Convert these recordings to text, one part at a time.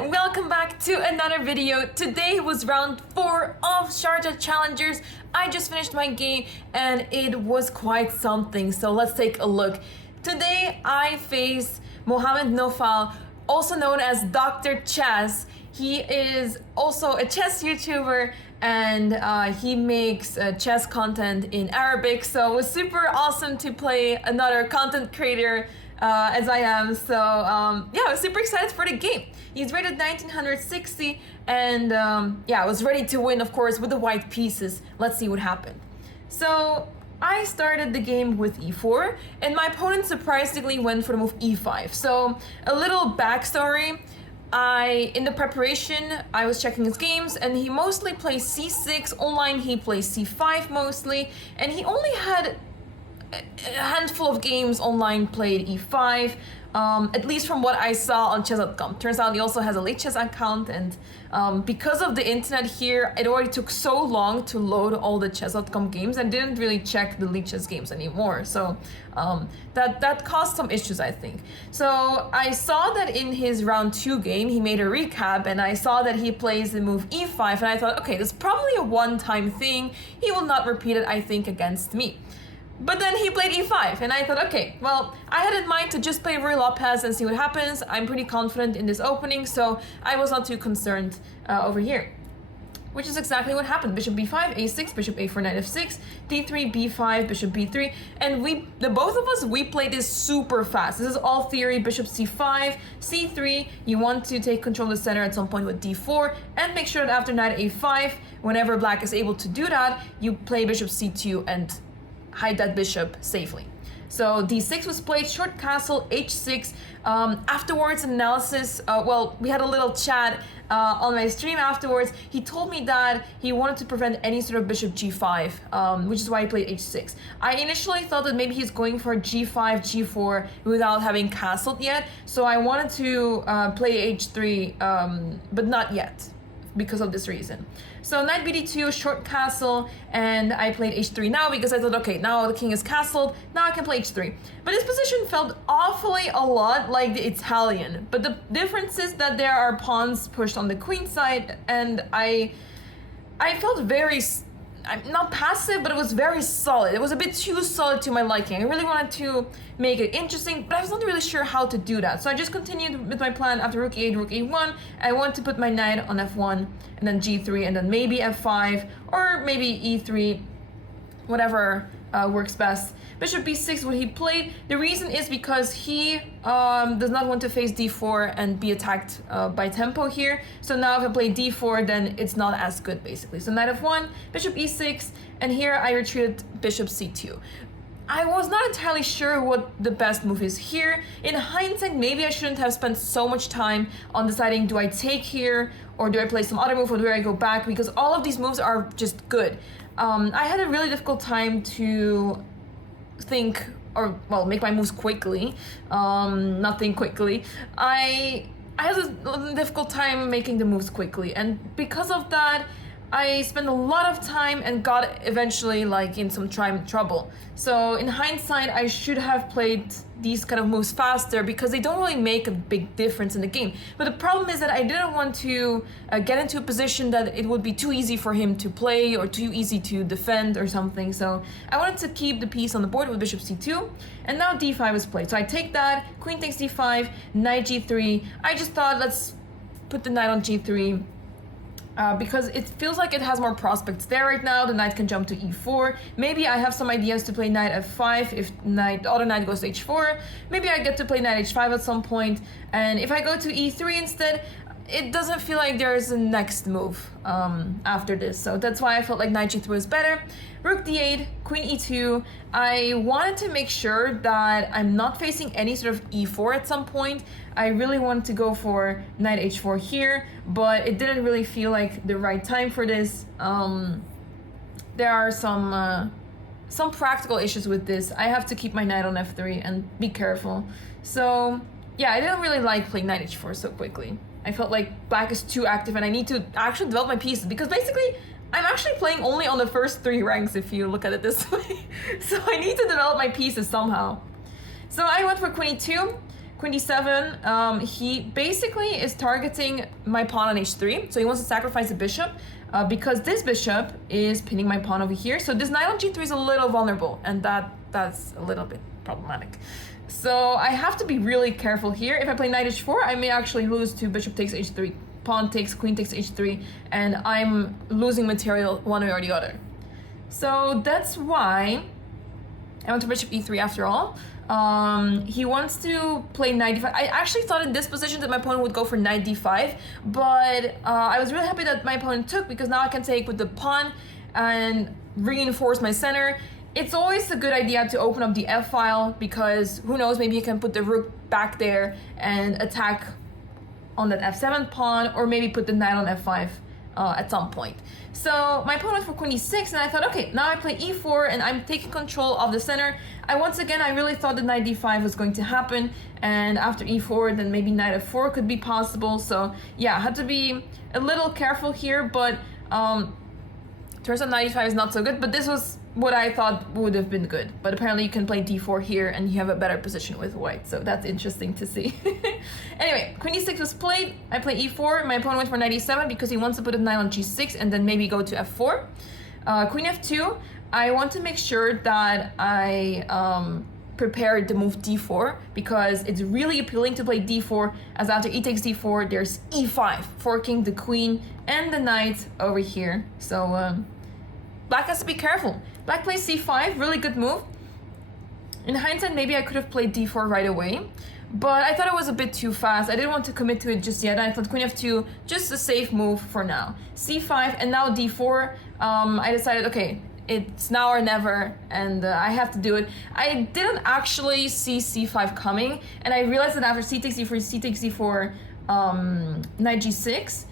everyone, welcome back to another video. Today was round 4 of Sharjah Challengers. I just finished my game and it was quite something, so let's take a look. Today I face Mohammed Nofal, also known as Dr. Chess. He is also a chess YouTuber and he makes chess content in Arabic, so it was super awesome to play another content creator as I am. So yeah, I was super excited for the game. He's rated 1960 and yeah, I was ready to win, of course, with the white pieces. Let's see what happened. So I started the game with e4 and my opponent surprisingly went for the move e5. So a little backstory. In the preparation, I was checking his games and he mostly plays c6. Online he plays c5 mostly, and he only had a handful of games online played e5, at least from what I saw on chess.com. Turns out he also has a late chess account, and because of the internet here, it already took so long to load all the chess.com games and didn't really check the late chess games anymore. So that caused some issues, I think. So I saw that in his round 2 game, he made a recap and I saw that he plays the move e5 and I thought, okay, this is probably a one-time thing. He will not repeat it, I think, against me. But then he played e5 and I thought, okay, well, I had in mind to just play Ruy Lopez and see what happens. I'm pretty confident in this opening, so I was not too concerned over here. Which is exactly what happened. Bishop b5, a6, bishop a4, knight f6, d3, b5, bishop b3, and both of us, we played this super fast. This is all theory. Bishop c5, c3, you want to take control of the center at some point with d4, and make sure that after knight a5, whenever black is able to do that, you play bishop c2 and hide that bishop safely. So d6 was played, short castle, h6. Afterwards, analysis, well, we had a little chat on my stream afterwards. He told me that he wanted to prevent any sort of bishop g5, which is why he played h6. I initially thought that maybe he's going for g5, g4 without having castled yet. So I wanted to play h3, but not yet, because of this reason. So knight bd2, short castle, and I played h3 now because I thought, okay, now the king is castled, now I can play h3. But this position felt awfully a lot like the Italian, but the difference is that there are pawns pushed on the queen side, and I felt very, not passive, but it was very solid. It was a bit too solid to my liking. I really wanted to make it interesting, but I was not really sure how to do that. So I just continued with my plan after rook e8, rook e1. I want to put my knight on f1, and then g3, and then maybe f5, or maybe e3, whatever works best. Bishop b6, what he played. The reason is because he does not want to face d4 and be attacked by tempo here. So now if I play d4, then it's not as good, basically. So knight f1, bishop e6, and here I retreated bishop c2. I was not entirely sure what the best move is here. In hindsight, maybe I shouldn't have spent so much time on deciding, do I take here, or do I play some other move, or do I go back? Because all of these moves are just good. I had a really difficult time to think, or well, make my moves quickly, not think quickly. I had a difficult time making the moves quickly, and because of that, I spent a lot of time and got eventually like in some trouble. So in hindsight, I should have played these kind of moves faster because they don't really make a big difference in the game. But the problem is that I didn't want to get into a position that it would be too easy for him to play or too easy to defend or something. So I wanted to keep the piece on the board with bishop c2, and now d5 is played. So I take that, queen takes d5, knight g3. I just thought, let's put the knight on g3. Because it feels like it has more prospects there right now. The knight can jump to e4. Maybe I have some ideas to play knight f5 if the other knight goes to h4. Maybe I get to play knight h5 at some point. And if I go to e3 instead, it doesn't feel like there's a next move after this. So that's why I felt like knight g3 is better. Rook d8, queen e2. I wanted to make sure that I'm not facing any sort of e4 at some point. I really wanted to go for knight h4 here, but it didn't really feel like the right time for this. There are some practical issues with this. I have to keep my knight on f3 and be careful. So yeah, I didn't really like playing knight h4 so quickly. I felt like black is too active and I need to actually develop my pieces, because basically I'm actually playing only on the first 3 ranks if you look at it this way. So I need to develop my pieces somehow. So I went for queen e2. queen d7, he basically is targeting my pawn on h3. So he wants to sacrifice the bishop because this bishop is pinning my pawn over here. So this knight on g3 is a little vulnerable, and that's a little bit problematic. So I have to be really careful here. If I play knight h4, I may actually lose to bishop takes h3, pawn takes, queen takes h3, and I'm losing material one way or the other. So that's why I went to bishop e3 after all. He wants to play knight d5. I actually thought in this position that my opponent would go for knight d5, but I was really happy that my opponent took, because now I can take with the pawn and reinforce my center. It's always a good idea to open up the f file, because who knows, maybe you can put the rook back there and attack on that f7 pawn, or maybe put the knight on f5 at some point. So my opponent for queen e6, and I thought, okay, now I play e4 and I'm taking control of the center. Once again, I really thought that knight d5 was going to happen, and after e4, then maybe knight f4 could be possible. So yeah, I had to be a little careful here, but turns out knight e5 is not so good, but this was what I thought would have been good. But apparently you can play d4 here and you have a better position with white, so that's interesting to see. Anyway, queen e6 was played, I play e4, my opponent went for knight e7 because he wants to put a knight on g6 and then maybe go to f4. Queen f2, I want to make sure that I prepare the move d4, because it's really appealing to play d4, as after e takes d4, there's e5, forking the queen and the knight over here. So black has to be careful. Black plays c5, really good move. In hindsight, maybe I could have played d4 right away, but I thought it was a bit too fast. I didn't want to commit to it just yet. I thought queen f2, just a safe move for now. c5 and now d4. I decided, okay, it's now or never, and I have to do it. I didn't actually see c5 coming, and I realized that after c takes d4, c takes d4, knight g6,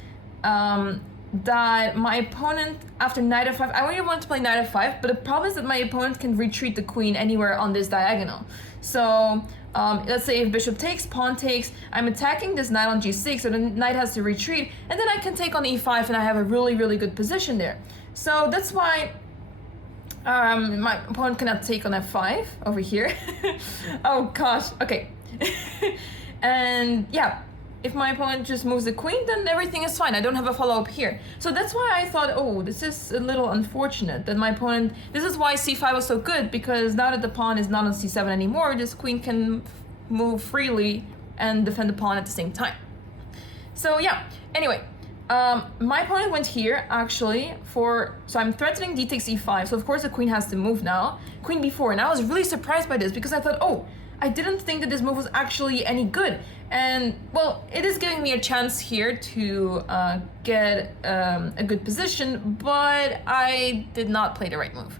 that my opponent, after knight f5, I really wanted to play knight f5, but the problem is that my opponent can retreat the queen anywhere on this diagonal. So let's say if bishop takes, pawn takes, I'm attacking this knight on g6, so the knight has to retreat, and then I can take on e5, and I have a really, really good position there. So that's why my opponent cannot take on f5 over here. Oh gosh, okay. And yeah, if my opponent just moves the queen, then everything is fine. I don't have a follow-up here. So that's why I thought, oh, this is a little unfortunate that my opponent... This is why c5 was so good, because now that the pawn is not on c7 anymore, this queen can move freely and defend the pawn at the same time. So yeah, anyway, my opponent went here, actually, so I'm threatening d takes e5, so of course the queen has to move now. Queen b4, and I was really surprised by this, because I thought, oh, I didn't think that this move was actually any good. And, well, it is giving me a chance here to get a good position, but I did not play the right move.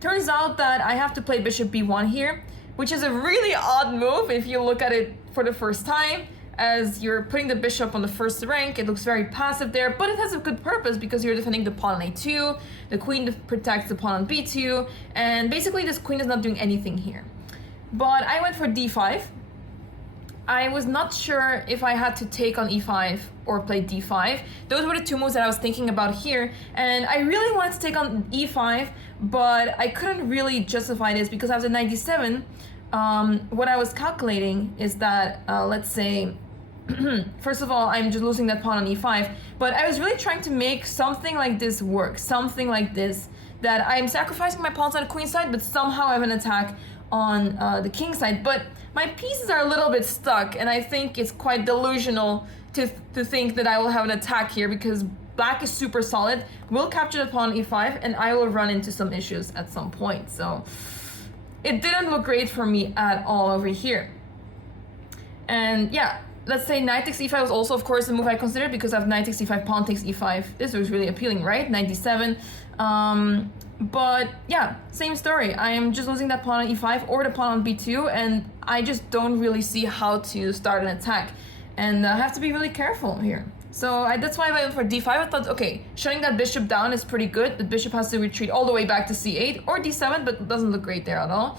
Turns out that I have to play bishop b1 here, which is a really odd move if you look at it for the first time. As you're putting the bishop on the first rank, it looks very passive there, but it has a good purpose because you're defending the pawn on a2, the queen protects the pawn on b2, and basically this queen is not doing anything here. But I went for d5. I was not sure if I had to take on e5 or play d5. Those were the two moves that I was thinking about here, and I really wanted to take on e5, but I couldn't really justify this because after knight d7, what I was calculating is that, let's say, first of all, I'm just losing that pawn on e5, but I was really trying to make something like this work, something like this, that I'm sacrificing my pawns on the queen side, but somehow I have an attack on the king side. But my pieces are a little bit stuck, and I think it's quite delusional to think that I will have an attack here, because black is super solid, will capture the pawn on e5, and I will run into some issues at some point. So it didn't look great for me at all over here. And yeah, let's say knight takes e5 was also, of course, the move I considered, because I have knight takes e5, pawn takes e5. This was really appealing, right? Knight d7. But yeah, same story. I am just losing that pawn on e5 or the pawn on b2, and I just don't really see how to start an attack. And I have to be really careful here. So that's why I went for d5. I thought, okay, shutting that bishop down is pretty good. The bishop has to retreat all the way back to c8 or d7, but it doesn't look great there at all.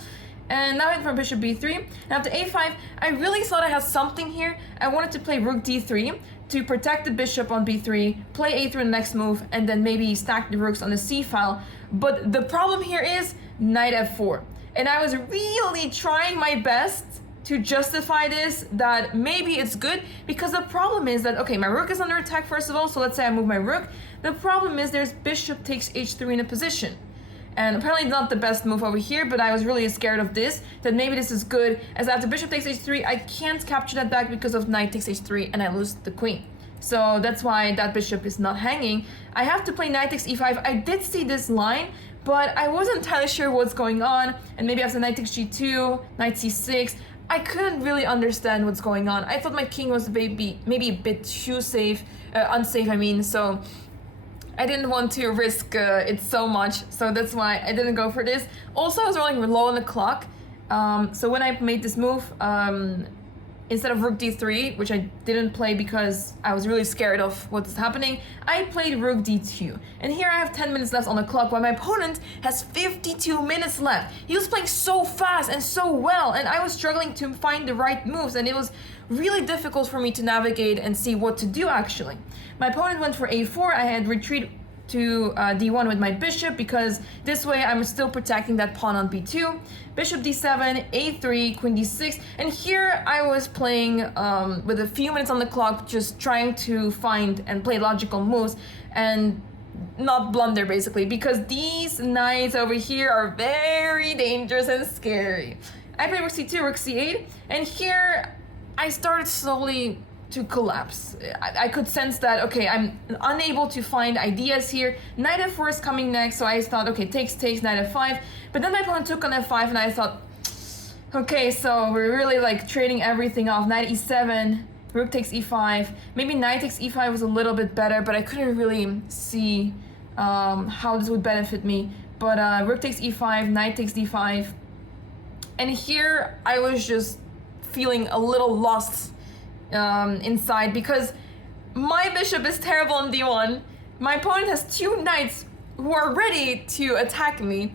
And now I went for bishop b3. And after a5, I really thought I had something here. I wanted to play rook d3 to protect the bishop on b3, play a3 in the next move, and then maybe stack the rooks on the c file. But the problem here is knight f4. And I was really trying my best to justify this that maybe it's good, because the problem is that, okay, my rook is under attack first of all, so let's say I move my rook. The problem is there's bishop takes h3 in a position. And apparently not the best move over here, but I was really scared of this, that maybe this is good, as after bishop takes h3, I can't capture that back because of knight takes h3 and I lose the queen. So that's why that bishop is not hanging. I have to play knight takes e5. I did see this line, but I wasn't entirely sure what's going on, and maybe after knight takes g2, knight c6, I couldn't really understand what's going on. I thought my king was maybe a bit too safe, unsafe, I mean, so I didn't want to risk it so much, so that's why I didn't go for this. Also, I was rolling low on the clock, so when I made this move, instead of rook d3, which I didn't play because I was really scared of what's happening, I played rook d2. And here I have 10 minutes left on the clock, while my opponent has 52 minutes left. He was playing so fast and so well, and I was struggling to find the right moves, and it was really difficult for me to navigate and see what to do, actually. My opponent went for a4. I had retreat to d1 with my bishop, because this way I'm still protecting that pawn on b2. Bishop d7, a3, queen d6, and here I was playing with a few minutes on the clock, just trying to find and play logical moves and not blunder, basically, because these knights over here are very dangerous and scary. I played rook c2, rook c8, and here I started slowly to collapse. I could sense that, okay, I'm unable to find ideas here. Knight f4 is coming next, so I thought, okay, takes, knight f5. But then my opponent took on f5, and I thought, okay, so we're really like trading everything off. Knight e7, rook takes e5. Maybe knight takes e5 was a little bit better, but I couldn't really see how this would benefit me. But rook takes e5, knight takes d5. And here I was just feeling a little lost inside, because my bishop is terrible on d1. My opponent has two knights who are ready to attack me,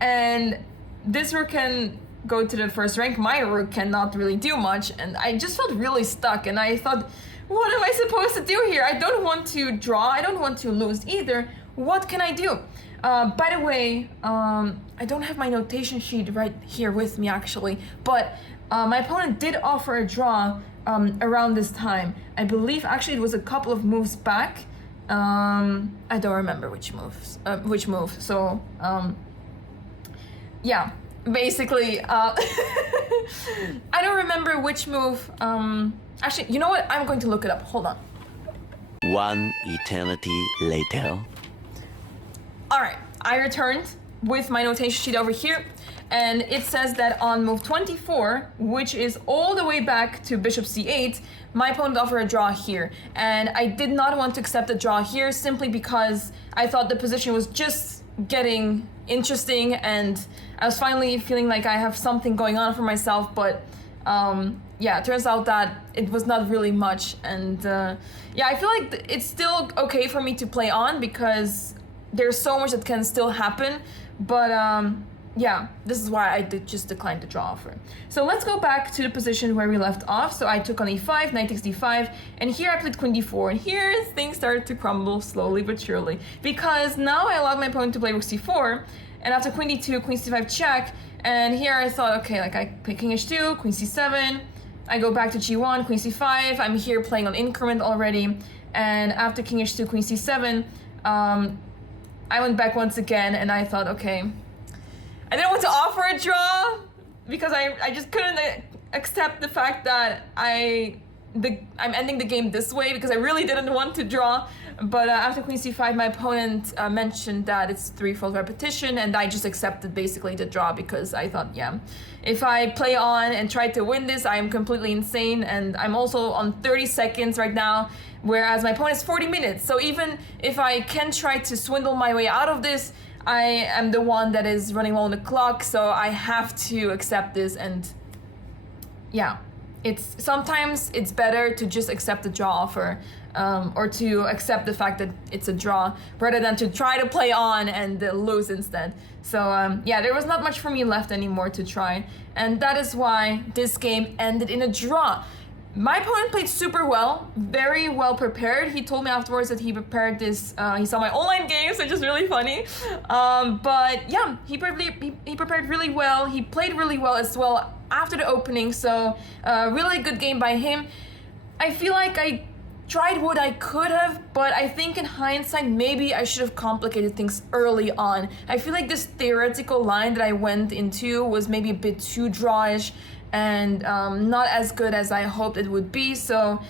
and this rook can go to the first rank. My rook cannot really do much, and I just felt really stuck, and I thought, what am I supposed to do here? I don't want to draw, I don't want to lose either. What can I do? By the way, I don't have my notation sheet right here with me, actually, but my opponent did offer a draw around this time. I believe actually it was a couple of moves back. I don't remember which move. So yeah, basically, I don't remember which move. Actually, you know what? I'm going to look it up. Hold on. One eternity later. All right, I returned with my notation sheet over here. And it says that on move 24, which is all the way back to bishop c8, my opponent offered a draw here. And I did not want to accept a draw here, simply because I thought the position was just getting interesting, and I was finally feeling like I have something going on for myself. But yeah, it turns out that it was not really much. And yeah, I feel like it's still okay for me to play on, because there's so much that can still happen. But yeah, this is why I did just decline the draw offer. So let's go back to the position where we left off. So I took on e5, knight takes d5, and here I played queen d4, and here things started to crumble slowly but surely, because now I allowed my opponent to play rook c4, and after queen d2, queen c5 check, and here I thought, okay, like I play king h2, queen c7, I go back to g1, queen c5, I'm here playing on increment already, and after king h2, queen c7, I went back once again, and I thought, okay, I didn't want to offer a draw, because I just couldn't accept the fact that I'm ending the game this way, because I really didn't want to draw. But after queen c5, my opponent mentioned that it's threefold repetition, and I just accepted basically the draw, because I thought, yeah, if I play on and try to win this, I am completely insane, and I'm also on 30 seconds right now, whereas my opponent is 40 minutes. So even if I can try to swindle my way out of this, I am the one that is running low on the clock, so I have to accept this. And yeah, sometimes it's better to just accept the draw offer, or to accept the fact that it's a draw, rather than to try to play on and lose instead. So yeah, there was not much for me left anymore to try, and that is why this game ended in a draw. My opponent played super well, very well prepared. He told me afterwards that he prepared this, he saw my online games, which is really funny. But yeah, he prepared really well. He played really well as well. after the opening, so really good game by him. I feel like I tried what I could have, but I think in hindsight, maybe I should have complicated things early on. I feel like this theoretical line that I went into was maybe a bit too drawish and not as good as I hoped it would be. So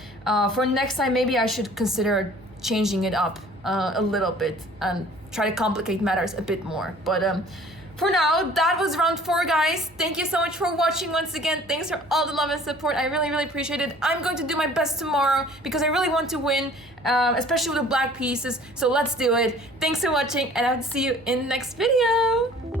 for next time, maybe I should consider changing it up a little bit and try to complicate matters a bit more. But for now, that was round 4, guys. Thank you so much for watching once again. Thanks for all the love and support. I really, really appreciate it. I'm going to do my best tomorrow because I really want to win, especially with the black pieces. So let's do it. Thanks for watching, and I'll see you in the next video.